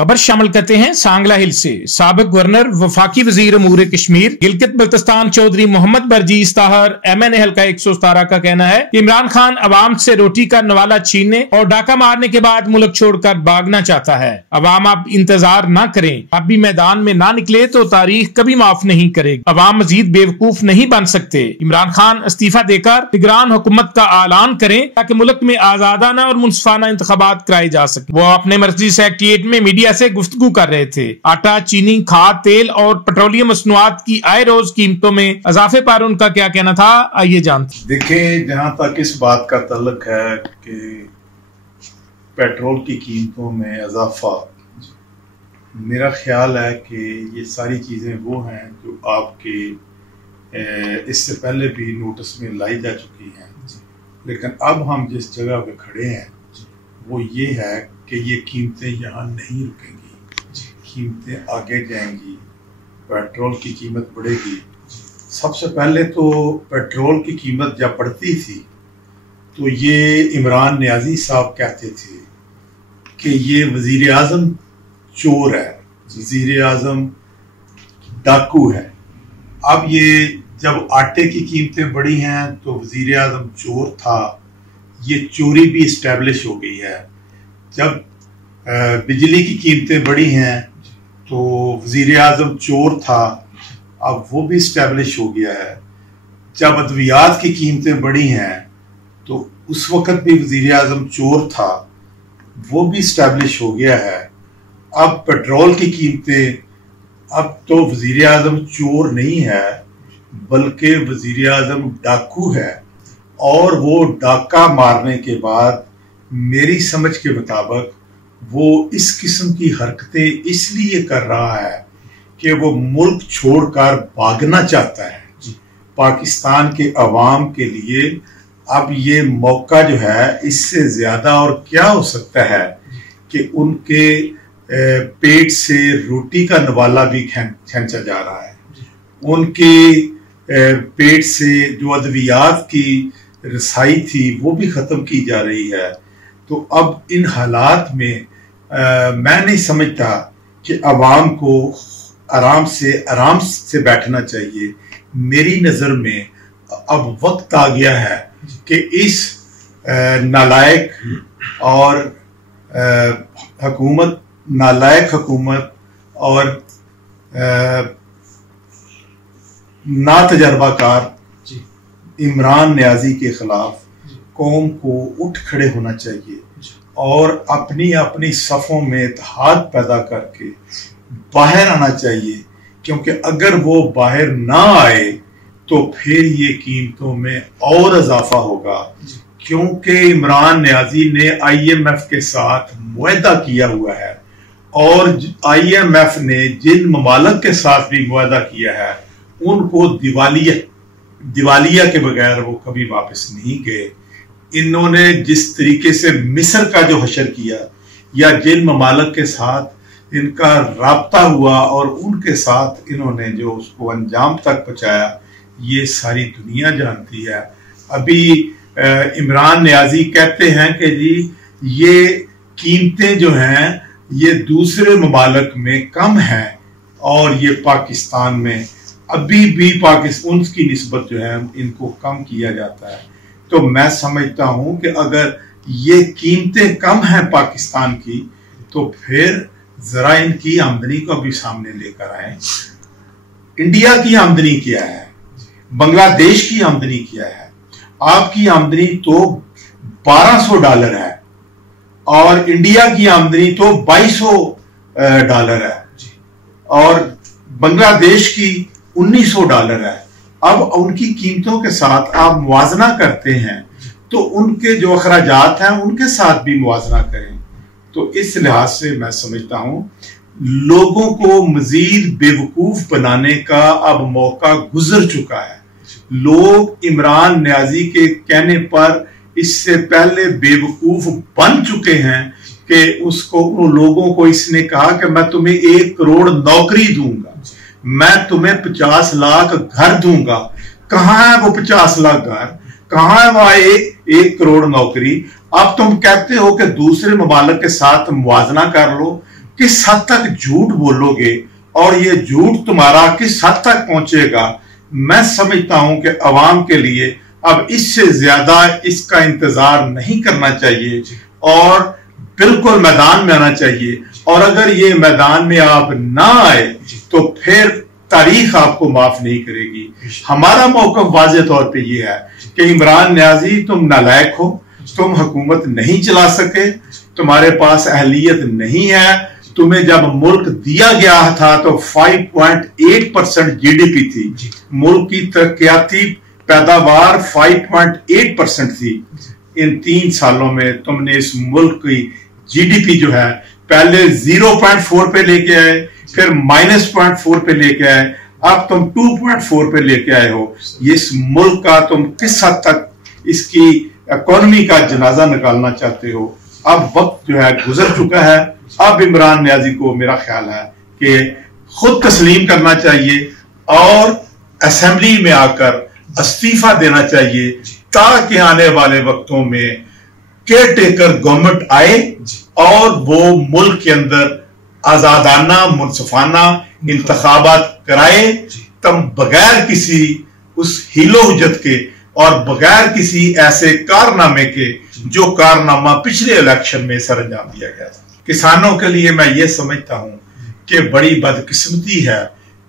खबर शामिल करते हैं सांगला हिल से। साबिक गवर्नर वफाकी वजीर अमूर कश्मीर गिलगित बल्तिस्तान चौधरी मोहम्मद बरजीज ताहर MNA हल्का 117 का कहना है कि इमरान खान अवाम से रोटी का नवाला छीनने और डाका मारने के बाद मुल्क छोड़कर भागना चाहता है। अवाम अब इंतजार न करें, अब भी मैदान में ना निकले तो तारीख कभी माफ नहीं करेगी। अवाम मजीद बेवकूफ नहीं बन सकते। इमरान खान इस्तीफा देकर निगरान हुकूमत का ऐलान करें ताकि मुल्क में आजादाना और मुनसिफाना इंतखाबात कराए जा सके। वो अपने मर्जी सेक्रेटेरिएट में मीडिया से गुफ्तगू कर रहे थे। आटा, चीनी, खाद, तेल और पेट्रोलियम मसनूआत की आए रोज कीमतों में इजाफे पर उनका क्या कहना था, आइए जानते। देखें, जहां तक इस बात का तल्लुक है कि पेट्रोल की कीमतों में इजाफा, मेरा ख्याल है कि ये सारी चीजें वो हैं जो आपके इससे पहले भी नोटिस में लाई जा चुकी हैं। लेकिन अब हम जिस जगह पे खड़े हैं वो ये है कि ये कीमतें यहाँ नहीं रुकेंगी, कीमतें आगे जाएंगी, पेट्रोल की कीमत बढ़ेगी। सबसे पहले तो पेट्रोल की कीमत जब बढ़ती थी तो ये इमरान नियाजी साहब कहते थे कि ये वजीर आजम चोर है, वजीर आजम डाकू है। अब ये जब आटे की कीमतें बढ़ी हैं तो वजीर आजम चोर था, ये चोरी भी इस्टेब्लिश हो गई है। जब बिजली की कीमतें बढ़ी हैं तो वजीर आजम चोर था, अब वो भी इस्टेब्लिश हो गया है। जब अद्वियात की कीमतें बढ़ी हैं तो उस वक्त भी वजीर आजम चोर था, वो भी इस्टेब्लिश हो गया है। अब पेट्रोल की कीमतें, अब तो वजीर आजम चोर नहीं है बल्कि वजीर आजम डाकू है, और वो डाका मारने के बाद मेरी समझ के मुताबिक वो इस किस्म की हरकतें इसलिए कर रहा है कि वो मुल्क छोड़कर भागना चाहता है। पाकिस्तान के अवाम के लिए अब ये मौका जो है, इससे ज्यादा और क्या हो सकता है कि उनके पेट से रोटी का नवाला भी खींचा जा रहा है, उनके पेट से जो अद्वियात की रसाई थी वो भी खत्म की जा रही है। तो अब इन हालात में मैं नहीं समझता कि अवाम को आराम से बैठना चाहिए। मेरी नजर में अब वक्त आ गया है कि इस नालायक और नालायक हुकूमत और ना तजर्बाकार इमरान नियाजी के खिलाफ कौम को उठ खड़े होना चाहिए और अपनी अपनी सफ़ों में इत्तेहाद पैदा करके बाहर आना चाहिए, क्योंकि अगर वो बाहर ना आए तो फिर ये कीमतों में और इजाफा होगा। क्योंकि इमरान नियाजी ने IMF के साथ मुआहदा किया हुआ है और IMF ने जिन ममालिक के साथ भी मुआहदा किया है उनको दिवालिया के बगैर वो कभी वापस नहीं गए। इन्होंने जिस तरीके से मिस्र का जो हशर किया या जिन ममालिक के साथ इनका राब्ता हुआ और उनके साथ इन्होंने जो उसको अंजाम तक पहुंचाया, ये सारी दुनिया जानती है। अभी इमरान नियाजी कहते हैं कि जी ये कीमतें जो हैं ये दूसरे ममालिक में कम हैं और ये पाकिस्तान में अभी भी उनकी निस्बत जो है इनको कम किया जाता है। तो मैं समझता हूं कि अगर ये कीमतें कम हैं पाकिस्तान की तो फिर जरा इनकी आमदनी को भी सामने लेकर आए। इंडिया की आमदनी क्या है, बांग्लादेश की आमदनी क्या है? आपकी आमदनी तो $1200 है और इंडिया की आमदनी तो $2200 है और बांग्लादेश की $1900 है। अब उनकी कीमतों के साथ आप मुवाजना करते हैं तो उनके जो अखराजात हैं उनके साथ भी मुवाजना करें। तो इस लिहाज से मैं समझता हूं लोगों को मजीद बेवकूफ बनाने का अब मौका गुजर चुका है। लोग इमरान नियाजी के कहने पर इससे पहले बेवकूफ बन चुके हैं कि उन लोगों को इसने कहा कि मैं तुम्हें 1 करोड़ नौकरी दूंगा, मैं तुम्हें 50 लाख घर दूंगा। कहां है वो 50 लाख घर, कहां है वो 1 करोड़ नौकरी? अब तुम कहते हो कि दूसरे ममालिक के साथ मुवाजना कर लो किस हद तक झूठ बोलोगे और ये झूठ तुम्हारा किस हद तक पहुंचेगा, मैं समझता हूं कि अवाम के लिए अब इससे ज्यादा इसका इंतजार नहीं करना चाहिए और बिल्कुल मैदान में आना चाहिए। और अगर ये मैदान में आप ना आए तो फिर तारीख आपको माफ नहीं करेगी। हमारा मौक़िफ़ वाज़ेह तौर पे ये है कि इमरान न्याजी तुम नालायक हो, तुम हुकूमत नहीं चला सके, तुम्हारे पास अहलियत नहीं है। तुम्हें जब मुल्क दिया गया था तो 5.8% GDP थी, मुल्क की तरक्याती पैदावार 5.8% थी। इन 3 सालों में तुमने इस मुल्क की GDP जो है पहले 0.4 पे लेके आए, फिर -0.4 पे लेके आए, अब तुम 2.4 पे लेके आए हो। इस मुल्क का तुम किस हद तक इसकी इकोनॉमी का जनाजा निकालना चाहते हो। अब वक्त जो है गुजर चुका है। अब इमरान न्याजी को मेरा ख्याल है कि खुद तस्लीम करना चाहिए और असेंबली में आकर इस्तीफा देना चाहिए, ताकि आने वाले वक्तों में केयर टेकर गवर्नमेंट आए और वो मुल्क के अंदर आजादाना मुनसफाना इंतखाबात कराए, तब बगैर किसी उस हीलो हुज्जत के और बगैर किसी ऐसे कारनामे के जो कारनामा पिछले इलेक्शन में सर अंजाम दिया गया था। किसानों के लिए मैं ये समझता हूं कि बड़ी बदकिस्मती है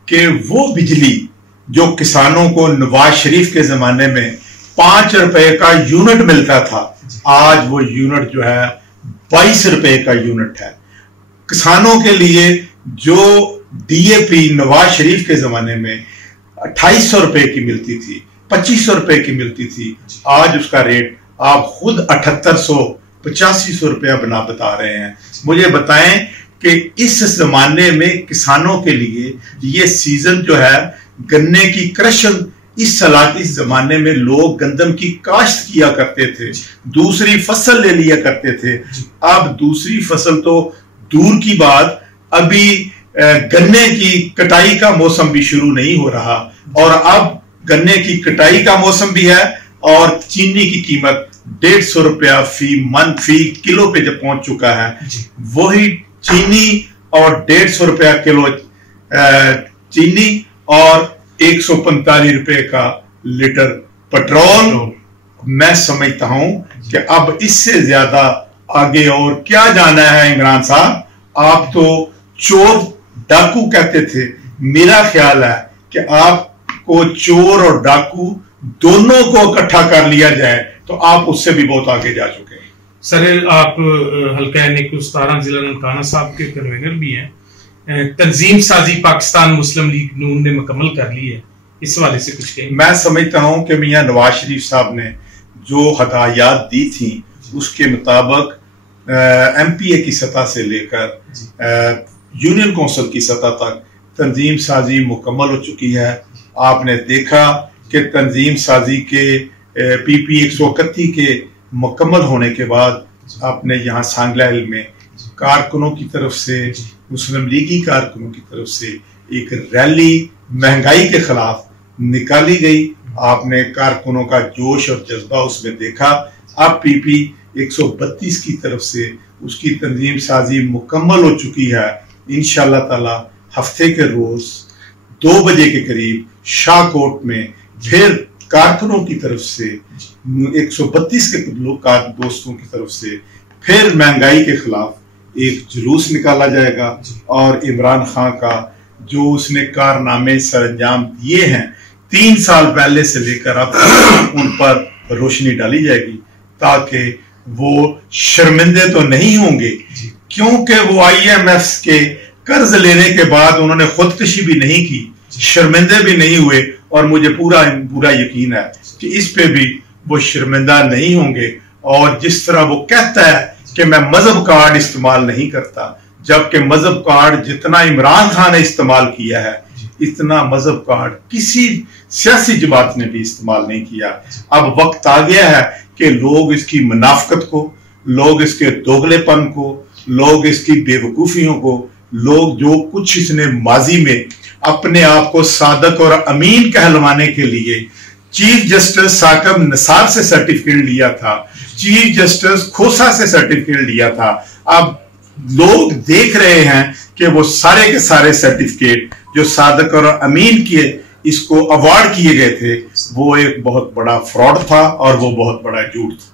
कि वो बिजली जो किसानों को नवाज शरीफ के जमाने में 5 रुपए का यूनिट मिलता था, आज वो यूनिट जो है 22 रुपए का यूनिट है। किसानों के लिए जो DAP नवाज शरीफ के जमाने में 2800 रुपए की मिलती थी, 2500 रुपए की मिलती थी, आज उसका रेट आप खुद 7800-8500 रुपया बता रहे हैं। मुझे बताएं कि इस जमाने में किसानों के लिए ये सीजन जो है गन्ने की क्रशिंग, इस जमाने में लोग गंदम की काश्त किया करते थे, दूसरी फसल ले लिया करते थे। अब दूसरी फसल तो दूर की बात, अभी गन्ने की कटाई का मौसम भी शुरू नहीं हो रहा और अब गन्ने की कटाई का मौसम भी है और चीनी की कीमत 150 रुपया फी किलो पे जब पहुंच चुका है, वही चीनी और 150 रुपया किलो चीनी और 145 रुपए का लीटर पेट्रोल। मैं समझता हूं कि अब इससे ज्यादा आगे और क्या जाना है। इमरान साहब, आप तो चोर डाकू कहते थे, मेरा ख्याल है कि आपको चोर और डाकू दोनों को इकट्ठा कर लिया जाए तो आप उससे भी बहुत आगे जा चुके हैं। सर, आप हल्का नेकुस्तारा जिला ननकाना साहब के कन्वीनर भी हैं। तंजीम साजी पाकिस्तान मुस्लिम लीग नून ने मुकम्मल कर ली है, इस वाले से कुछ कहें? मैं समझता हूं कि मियां नवाज शरीफ साहब ने जो हदायत दी थी उसके मुताबिक MPA की सतह से लेकर यूनियन काउंसिल की सतह तक तंजीम साजी मुकम्मल हो चुकी है। आपने देखा कि तंजीम साजी के PP 131 के मुकम्मल होने के बाद आपने यहाँ सांगला हिल में कारकुनों की तरफ से, मुस्लिम लीगी कारकुनों की तरफ से एक रैली महंगाई के खिलाफ निकाली गई। आपने कारकुनों का जोश और जज्बा उसमें देखा। अब PP 132 की तरफ से उसकी तंजीम साजी मुकम्मल हो चुकी है। इंशाअल्लाह ताला हफ्ते के रोज 2 बजे के करीब शाहकोट में फिर कारकुनों की तरफ से 132 के दोस्तों की तरफ से फिर महंगाई के खिलाफ एक जुलूस निकाला जाएगा और इमरान खान का जो उसने कारनामे सरअंजाम दिए हैं 3 साल पहले से लेकर अब उन पर रोशनी डाली जाएगी, ताकि वो शर्मिंदे तो नहीं होंगे, क्योंकि वो IMF के कर्ज लेने के बाद उन्होंने खुदकशी भी नहीं की, शर्मिंदे भी नहीं हुए और मुझे पूरा यकीन है कि इस पे भी वो शर्मिंदा नहीं होंगे। और जिस तरह वो कहता है कि मैं मजहब कार्ड इस्तेमाल नहीं करता, जबकि मजहब कार्ड जितना इमरान खान ने इस्तेमाल किया है इतना मजहब कार्ड किसी सियासी जमात ने भी इस्तेमाल नहीं किया। अब वक्त आ गया है कि लोग इसकी मुनाफकत को, लोग इसके दोगलेपन को, लोग इसकी बेवकूफियों को, लोग जो कुछ इसने माजी में अपने आप को सादक और अमीन कहलवाने के लिए चीफ जस्टिस साकब निसार से सर्टिफिकेट लिया था, चीफ जस्टिस खोसा से सर्टिफिकेट लिया था, अब लोग देख रहे हैं कि वो सारे के सारे सर्टिफिकेट जो सादिक और अमीन के इसको अवार्ड किए गए थे वो एक बहुत बड़ा फ्रॉड था और वो बहुत बड़ा झूठ था।